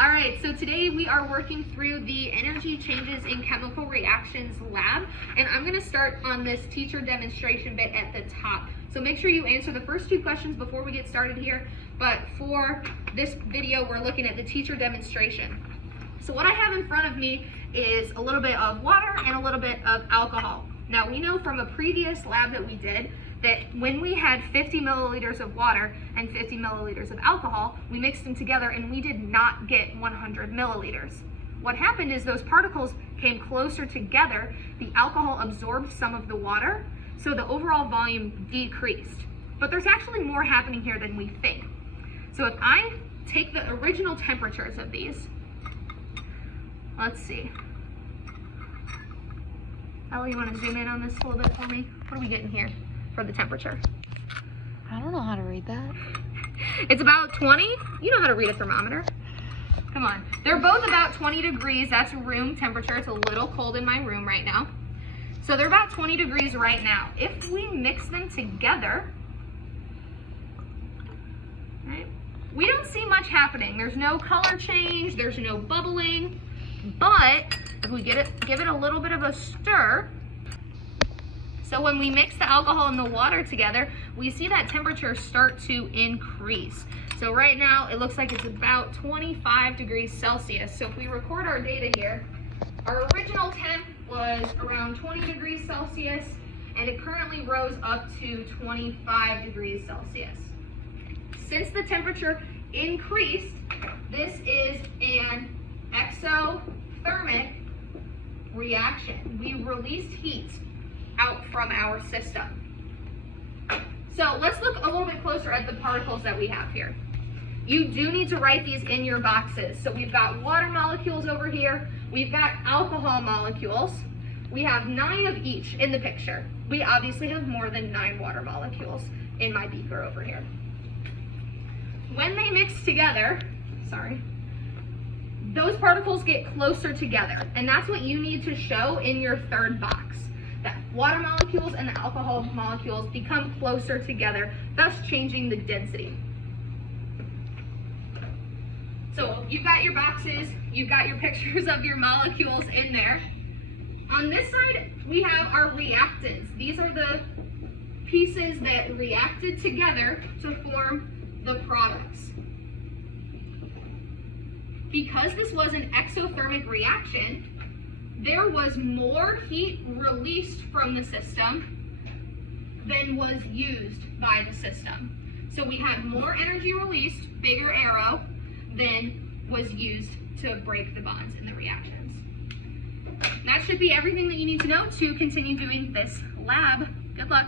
All right, so today we are working through the energy changes in chemical reactions lab, and I'm gonna start on this teacher demonstration bit at the top. So make sure you answer the first two questions before we get started here, but for this video, we're looking at the teacher demonstration. So what I have in front of me is a little bit of water and a little bit of alcohol. Now we know from a previous lab that we did that when we had 50 milliliters of water and 50 milliliters of alcohol, we mixed them together and we did not get 100 milliliters. What happened is those particles came closer together, the alcohol absorbed some of the water, so the overall volume decreased. But there's actually more happening here than we think. So if I take the original temperatures of these, let's see. Ellie, you want to zoom in on this a little bit for me? What are we getting here for the temperature? I don't know how to read that. It's about 20. You know how to read a thermometer. Come on. They're both about 20 degrees. That's room temperature. It's a little cold in my room right now. So they're about 20 degrees right now. If we mix them together, right, we don't see much happening. There's no color change. There's no bubbling. But if we give it a little bit of a stir, so when we mix the alcohol and the water together, we see that temperature start to increase. So right now, it looks like it's about 25 degrees Celsius. So if we record our data here, our original temp was around 20 degrees Celsius, and it currently rose up to 25 degrees Celsius. Since the temperature increased, this is an exothermic reaction. We released heat out from our system. So let's look a little bit closer at the particles that we have here. You do need to write these in your boxes. So we've got water molecules over here. We've got alcohol molecules. We have 9 of each in the picture. We obviously have more than 9 water molecules in my beaker over here. When they mix together, those particles get closer together, and that's what you need to show in your third box. That water molecules and the alcohol molecules become closer together, thus changing the density. So you've got your boxes, you've got your pictures of your molecules in there. On this side, we have our reactants. These are the pieces that reacted together to form the products. Because this was an exothermic reaction, there was more heat released from the system than was used by the system. So we had more energy released, bigger arrow, than was used to break the bonds in the reactions. That should be everything that you need to know to continue doing this lab. Good luck.